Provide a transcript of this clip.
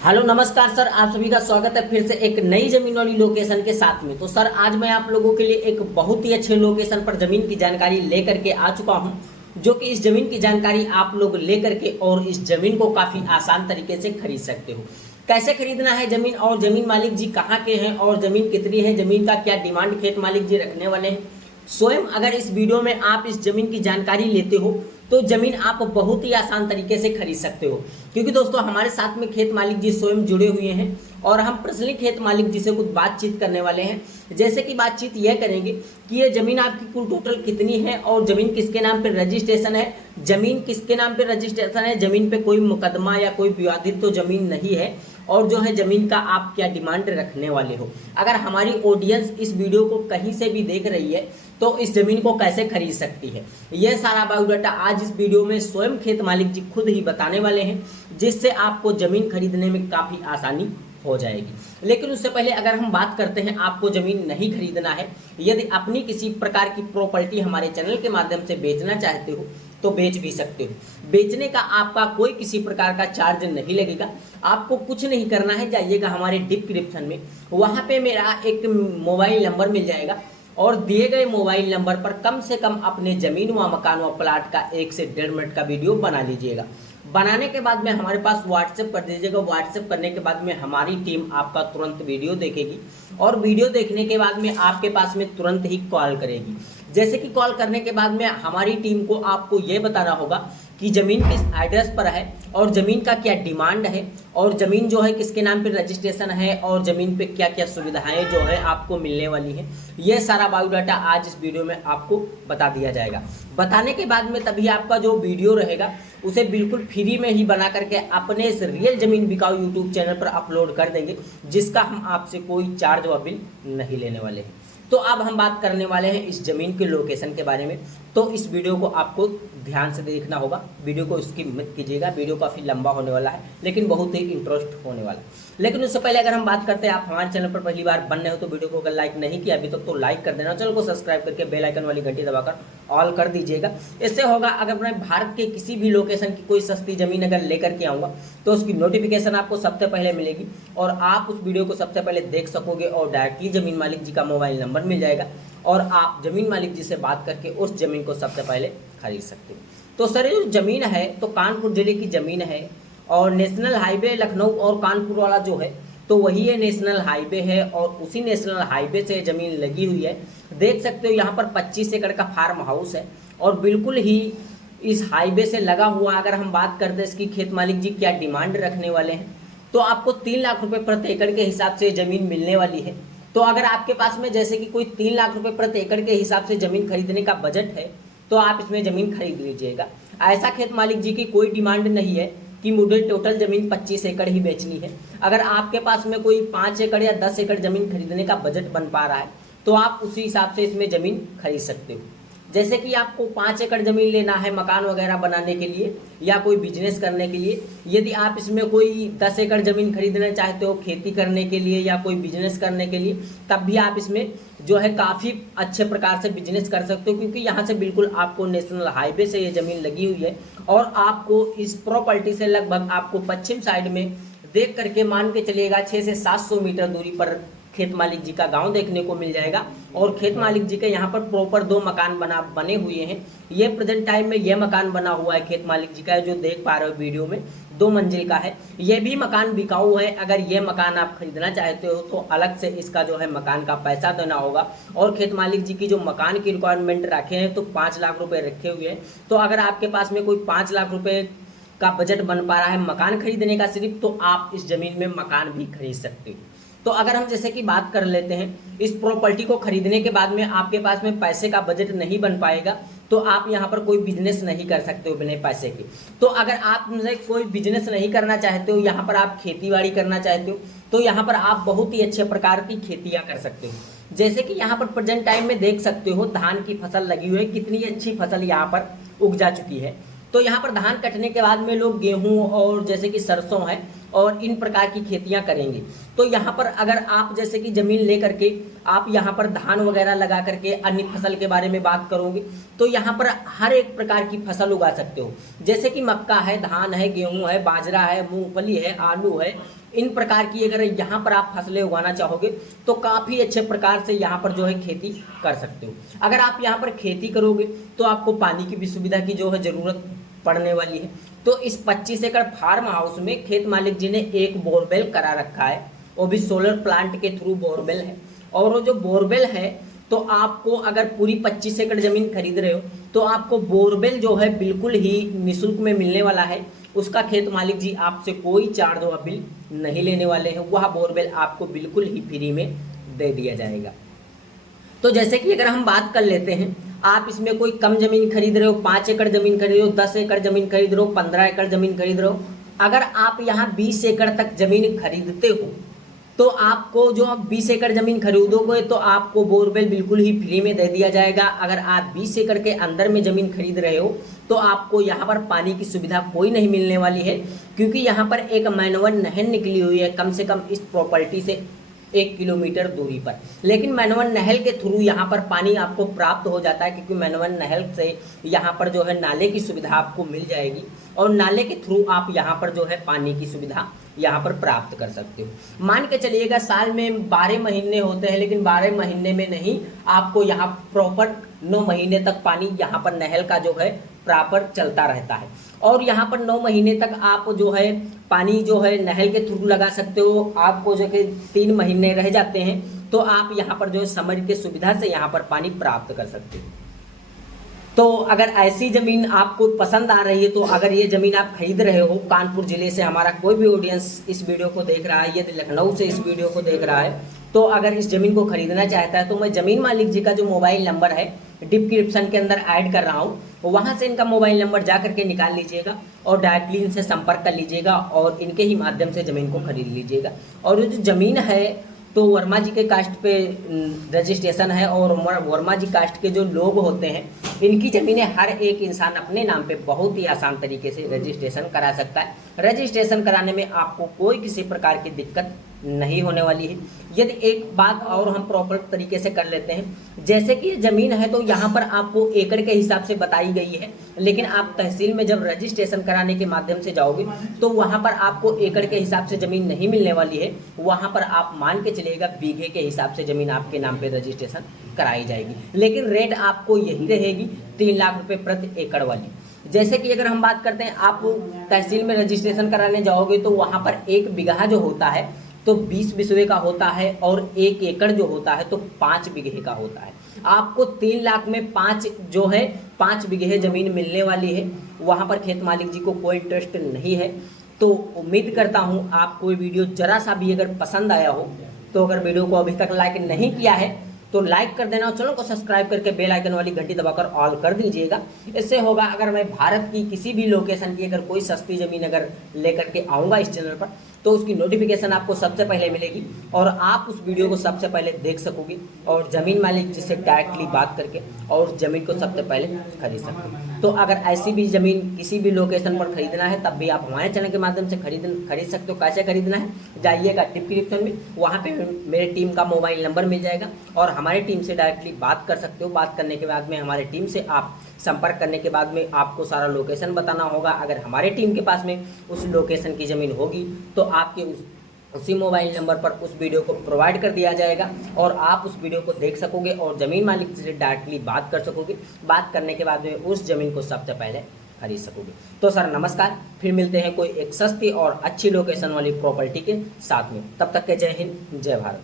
Hello नमस्कार sir, आप सभी का स्वागत है फिर से एक नई जमीन वाली लोकेशन के साथ में। तो सर आज मैं आप लोगों के लिए एक बहुत ही अच्छे लोकेशन पर जमीन की जानकारी लेकर के आ चुका हूं, जो कि इस जमीन की जानकारी आप लोग लेकर के और इस जमीन को काफ़ी आसान तरीके से खरीद सकते हो। कैसे खरीदना है जमीन और जमीन मालिक जी कहाँ के हैं और जमीन कितनी है, जमीन का क्या डिमांड खेत मालिक जी रखने वाले हैं। स्वयं अगर इस वीडियो में आप इस जमीन की जानकारी लेते हो तो जमीन आप बहुत ही आसान तरीके से खरीद सकते हो, क्योंकि दोस्तों हमारे साथ में खेत मालिक जी स्वयं जुड़े हुए हैं और हम पर्सनली खेत मालिक जी से कुछ बातचीत करने वाले हैं। जैसे कि बातचीत यह करेंगे कि ये जमीन आपकी कुल टोटल कितनी है और जमीन किसके नाम पे रजिस्ट्रेशन है, जमीन किसके नाम पे रजिस्ट्रेशन है, जमीन पे कोई मुकदमा या कोई विवादित तो जमीन नहीं है, और जो है जमीन का आप क्या डिमांड रखने वाले हो। अगर हमारी ऑडियंस इस वीडियो को कहीं से भी देख रही है तो इस जमीन को कैसे खरीद सकती है, यह सारा बायोडाटा आज इस वीडियो में स्वयं खेत मालिक जी खुद ही बताने वाले हैं, जिससे आपको जमीन खरीदने में काफ़ी आसानी हो जाएगी। लेकिन उससे पहले अगर हम बात करते हैं, आपको जमीन नहीं खरीदना है, यदि अपनी किसी प्रकार की प्रॉपर्टी हमारे चैनल के माध्यम से बेचना चाहते हो तो बेच भी सकते हो। बेचने का आपका कोई किसी प्रकार का चार्ज नहीं लगेगा। आपको कुछ नहीं करना है, जाइएगा हमारे डिस्क्रिप्शन में, वहाँ पे मेरा एक मोबाइल नंबर मिल जाएगा और दिए गए मोबाइल नंबर पर कम से कम अपने ज़मीन व मकान व प्लाट का 1 से 1.5 मिनट का वीडियो बना लीजिएगा। बनाने के बाद में हमारे पास व्हाट्सएप कर दीजिएगा। व्हाट्सएप करने के बाद में हमारी टीम आपका तुरंत वीडियो देखेगी और वीडियो देखने के बाद में आपके पास में तुरंत ही कॉल करेगी। जैसे कि कॉल करने के बाद में हमारी टीम को आपको ये बताना होगा कि ज़मीन किस एड्रेस पर है और ज़मीन का क्या डिमांड है और ज़मीन जो है किसके नाम पे रजिस्ट्रेशन है और ज़मीन पे क्या क्या सुविधाएं जो है आपको मिलने वाली हैं। ये सारा बायोडाटा आज इस वीडियो में आपको बता दिया जाएगा। बताने के बाद में तभी आपका जो वीडियो रहेगा उसे बिल्कुल फ्री में ही बना करके अपने इस रियल ज़मीन बिकाऊ यूट्यूब चैनल पर अपलोड कर देंगे, जिसका हम आपसे कोई चार्ज व बिल नहीं लेने वाले हैं। तो अब हम बात करने वाले हैं इस ज़मीन के लोकेशन के बारे में। तो इस वीडियो को आपको ध्यान से देखना होगा, वीडियो को स्किप मत कीजिएगा। वीडियो काफ़ी लंबा होने वाला है लेकिन बहुत ही इंटरेस्ट होने वाला है। लेकिन उससे पहले अगर हम बात करते हैं, आप हमारे चैनल पर पहली बार बन रहे हो तो वीडियो को अगर लाइक नहीं किया अभी तक तो लाइक कर देना, चैनल को सब्सक्राइब करके बेल आइकन वाली घंटी दबाकर ऑल कर दीजिएगा। इससे होगा अगर मैं भारत के किसी भी लोकेशन की कोई सस्ती ज़मीन अगर लेकर के आऊँगा तो उसकी नोटिफिकेशन आपको सबसे पहले मिलेगी और आप उस वीडियो को सबसे पहले देख सकोगे और डायरेक्टली ज़मीन मालिक जी का मोबाइल नंबर मिल जाएगा और आप ज़मीन मालिक जी से बात करके उस ज़मीन को सबसे पहले खरीद सकते हो। तो सर ये जो ज़मीन है तो कानपुर ज़िले की ज़मीन है और नेशनल हाईवे लखनऊ और कानपुर वाला जो है तो वही ये नेशनल हाईवे है और उसी नेशनल हाईवे से ज़मीन लगी हुई है। देख सकते हो यहाँ पर 25 एकड़ का फार्म हाउस है और बिल्कुल ही इस हाईवे से लगा हुआ। अगर हम बात करते हैं इसकी खेत मालिक जी क्या डिमांड रखने वाले हैं तो आपको 3 लाख रुपए प्रति एकड़ के हिसाब से ज़मीन मिलने वाली है। तो अगर आपके पास में जैसे कि कोई 3 लाख रुपए प्रति एकड़ के हिसाब से ज़मीन खरीदने का बजट है तो आप इसमें ज़मीन खरीद लीजिएगा। ऐसा खेत मालिक जी की कोई डिमांड नहीं है कि मुझे टोटल ज़मीन 25 एकड़ ही बेचनी है। अगर आपके पास में कोई 5 एकड़ या 10 एकड़ ज़मीन खरीदने का बजट बन पा रहा है तो आप उसी हिसाब से इसमें ज़मीन खरीद सकते हो। जैसे कि आपको 5 एकड़ ज़मीन लेना है मकान वगैरह बनाने के लिए या कोई बिजनेस करने के लिए, यदि आप इसमें कोई 10 एकड़ ज़मीन खरीदना चाहते हो खेती करने के लिए या कोई बिजनेस करने के लिए, तब भी आप इसमें जो है काफ़ी अच्छे प्रकार से बिजनेस कर सकते हो, क्योंकि यहाँ से बिल्कुल आपको नेशनल हाईवे से ये ज़मीन लगी हुई है और आपको इस प्रॉपर्टी से लगभग आपको पश्चिम साइड में देख करके मान के चलिएगा 600 से 700 मीटर दूरी पर खेत मालिक जी का गांव देखने को मिल जाएगा। और खेत मालिक जी के यहाँ पर प्रॉपर 2 मकान बने हुए हैं। ये प्रेजेंट टाइम में ये मकान बना हुआ है खेत मालिक जी का, जो देख पा रहे हो वीडियो में 2 मंजिल का है। ये भी मकान बिकाऊ है। अगर ये मकान आप खरीदना चाहते हो तो अलग से इसका जो है मकान का पैसा देना होगा। और खेत मालिक जी की जो मकान की रिक्वायरमेंट रखे हैं तो 5 लाख रुपए रखे हुए हैं। तो अगर आपके पास में कोई 5 लाख रुपए का बजट बन पा रहा है मकान खरीदने का सिर्फ, तो आप इस ज़मीन में मकान भी खरीद सकते हो। तो अगर हम जैसे कि बात कर लेते हैं, इस प्रॉपर्टी को खरीदने के बाद में आपके पास में पैसे का बजट नहीं बन पाएगा तो आप यहाँ पर कोई बिजनेस नहीं कर सकते हो बिना पैसे के। तो अगर आप कोई बिजनेस नहीं करना चाहते हो, यहाँ पर आप खेती बाड़ी करना चाहते हो तो यहाँ पर आप बहुत ही अच्छे प्रकार की खेतियाँ कर सकते हो। जैसे कि यहाँ पर प्रेजेंट टाइम में देख सकते हो धान की फसल लगी हुई है, कितनी अच्छी फसल यहाँ पर उग जा चुकी है। तो यहाँ पर धान कटने के बाद में लोग गेहूं और जैसे कि सरसों है और इन प्रकार की खेतियां करेंगे। तो यहाँ पर अगर आप जैसे कि जमीन ले करके आप यहाँ पर धान वगैरह लगा करके अन्य फसल के बारे में बात करोगे तो यहाँ पर हर एक प्रकार की फसल उगा सकते हो, जैसे कि मक्का है, धान है, गेहूं है, बाजरा है, मूंगफली है, आलू है। इन प्रकार की अगर यहाँ पर आप फसलें उगाना चाहोगे तो काफ़ी अच्छे प्रकार से यहाँ पर जो है खेती कर सकते हो। अगर आप यहाँ पर खेती करोगे तो आपको पानी की भी सुविधा की जो है ज़रूरत पड़ने वाली है। तो इस 25 एकड़ फार्म हाउस में खेत मालिक जी ने एक बोरवेल करा रखा है, वो भी सोलर प्लांट के थ्रू बोरवेल है। और वो जो बोरवेल है तो आपको अगर पूरी 25 एकड़ ज़मीन खरीद रहे हो तो आपको बोरवेल जो है बिल्कुल ही निःशुल्क में मिलने वाला है। उसका खेत मालिक जी आपसे कोई चार्ज व बिल नहीं लेने वाले हैं, वह बोरवेल आपको बिल्कुल ही फ्री में दे दिया जाएगा। तो जैसे कि अगर हम बात कर लेते हैं, आप इसमें कोई कम ज़मीन खरीद रहे हो, 5 एकड़ ज़मीन खरीद रहे हो, 10 एकड़ ज़मीन खरीद रहे हो, 15 एकड़ ज़मीन खरीद रहे हो, अगर आप यहाँ 20 एकड़ तक ज़मीन खरीदते हो तो आपको जो आप 20 एकड़ ज़मीन खरीदोगे तो आपको बोरवेल बिल्कुल ही फ्री में दे दिया जाएगा। अगर आप 20 एकड़ के अंदर में ज़मीन खरीद रहे हो तो आपको यहाँ पर पानी की सुविधा कोई नहीं मिलने वाली है, क्योंकि यहाँ पर एक मैनवन नहर निकली हुई है कम से कम इस प्रॉपर्टी से 1 किलोमीटर दूरी पर। लेकिन मैनवन नहर के थ्रू यहाँ पर पानी आपको प्राप्त हो जाता है, क्योंकि मैनवन नहर से यहाँ पर जो है नाले की सुविधा आपको मिल जाएगी और नाले के थ्रू आप यहाँ पर जो है पानी की सुविधा यहाँ पर प्राप्त कर सकते हो। मान के चलिएगा साल में 12 महीने होते हैं, लेकिन 12 महीने में नहीं, आपको यहाँ प्रॉपर 9 महीने तक पानी यहाँ पर नहर का जो है प्रॉपर चलता रहता है। और यहाँ पर 9 महीने तक आप जो है पानी जो है नहर के थ्रू लगा सकते हो। आपको जो कि 3 महीने रह जाते हैं तो आप यहाँ पर जो है समर की सुविधा से यहाँ पर पानी प्राप्त कर सकते हो। तो अगर ऐसी ज़मीन आपको पसंद आ रही है तो अगर ये ज़मीन आप खरीद रहे हो, कानपुर ज़िले से हमारा कोई भी ऑडियंस इस वीडियो को देख रहा है, यदि लखनऊ से इस वीडियो को देख रहा है, तो अगर इस ज़मीन को खरीदना चाहता है तो मैं ज़मीन मालिक जी का जो मोबाइल नंबर है डिस्क्रिप्शन के अंदर ऐड कर रहा हूँ, वहाँ से इनका मोबाइल नंबर जा करके निकाल लीजिएगा और डायरेक्टली इनसे संपर्क कर लीजिएगा और इनके ही माध्यम से ज़मीन को खरीद लीजिएगा। और जो ज़मीन है तो वर्मा जी के कास्ट पे रजिस्ट्रेशन है और वर्मा जी कास्ट के जो लोग होते हैं इनकी ज़मीनें हर एक इंसान अपने नाम पे बहुत ही आसान तरीके से रजिस्ट्रेशन करा सकता है। रजिस्ट्रेशन कराने में आपको कोई किसी प्रकार की दिक्कत नहीं होने वाली है। यदि एक बात और हम प्रॉपर तरीके से कर लेते हैं, जैसे कि ज़मीन है तो यहाँ पर आपको एकड़ के हिसाब से बताई गई है, लेकिन आप तहसील में जब रजिस्ट्रेशन कराने के माध्यम से जाओगे तो वहाँ पर आपको एकड़ के हिसाब से ज़मीन नहीं मिलने वाली है। वहाँ पर आप मान के चलिएगा बीघे के हिसाब से ज़मीन आपके नाम पे रजिस्ट्रेशन कराई जाएगी, लेकिन रेट आपको यही रहेगी 3 लाख रुपये प्रति एकड़ वाली। जैसे कि अगर हम बात करते हैं, आप तहसील में रजिस्ट्रेशन कराने जाओगे तो वहाँ पर 1 बीघा जो होता है तो 20 बिस्वे का होता है और 1 एकड़ जो होता है तो 5 बीघे का होता है। आपको 3 लाख में 5 बीघे ज़मीन मिलने वाली है। वहाँ पर खेत मालिक जी को कोई इंटरेस्ट नहीं है। तो उम्मीद करता हूँ आपको ये वीडियो ज़रा सा भी अगर पसंद आया हो तो अगर वीडियो को अभी तक लाइक नहीं किया है तो लाइक कर देना और चैनल को सब्सक्राइब करके बेल आइकन वाली घंटी दबाकर ऑल कर दीजिएगा। इससे होगा अगर मैं भारत की किसी भी लोकेशन की अगर कोई सस्ती ज़मीन अगर लेकर के आऊँगा इस चैनल पर तो उसकी नोटिफिकेशन आपको सबसे पहले मिलेगी और आप उस वीडियो को सबसे पहले देख सकोगे और ज़मीन मालिक जिससे डायरेक्टली बात करके और ज़मीन को सबसे पहले खरीद सकते। तो अगर ऐसी भी ज़मीन किसी भी लोकेशन पर खरीदना है तब भी आप हमारे चैनल के माध्यम से खरीद सकते हो। कैसे खरीदना है, जाइएगा डिस्क्रिप्शन में, वहाँ पे मेरे टीम का मोबाइल नंबर मिल जाएगा और हमारी टीम से डायरेक्टली बात कर सकते हो। बात करने के बाद में हमारे टीम से आप संपर्क करने के बाद में आपको सारा लोकेशन बताना होगा। अगर हमारे टीम के पास में उस लोकेशन की ज़मीन होगी तो आपके उसी मोबाइल नंबर पर उस वीडियो को प्रोवाइड कर दिया जाएगा और आप उस वीडियो को देख सकोगे और ज़मीन मालिक से डायरेक्टली बात कर सकोगे। बात करने के बाद में उस ज़मीन को सबसे पहले खरीद सकोगे। तो सर नमस्कार, फिर मिलते हैं कोई एक सस्ती और अच्छी लोकेशन वाली प्रॉपर्टी के साथ में। तब तक के जय हिंद, जय भारत।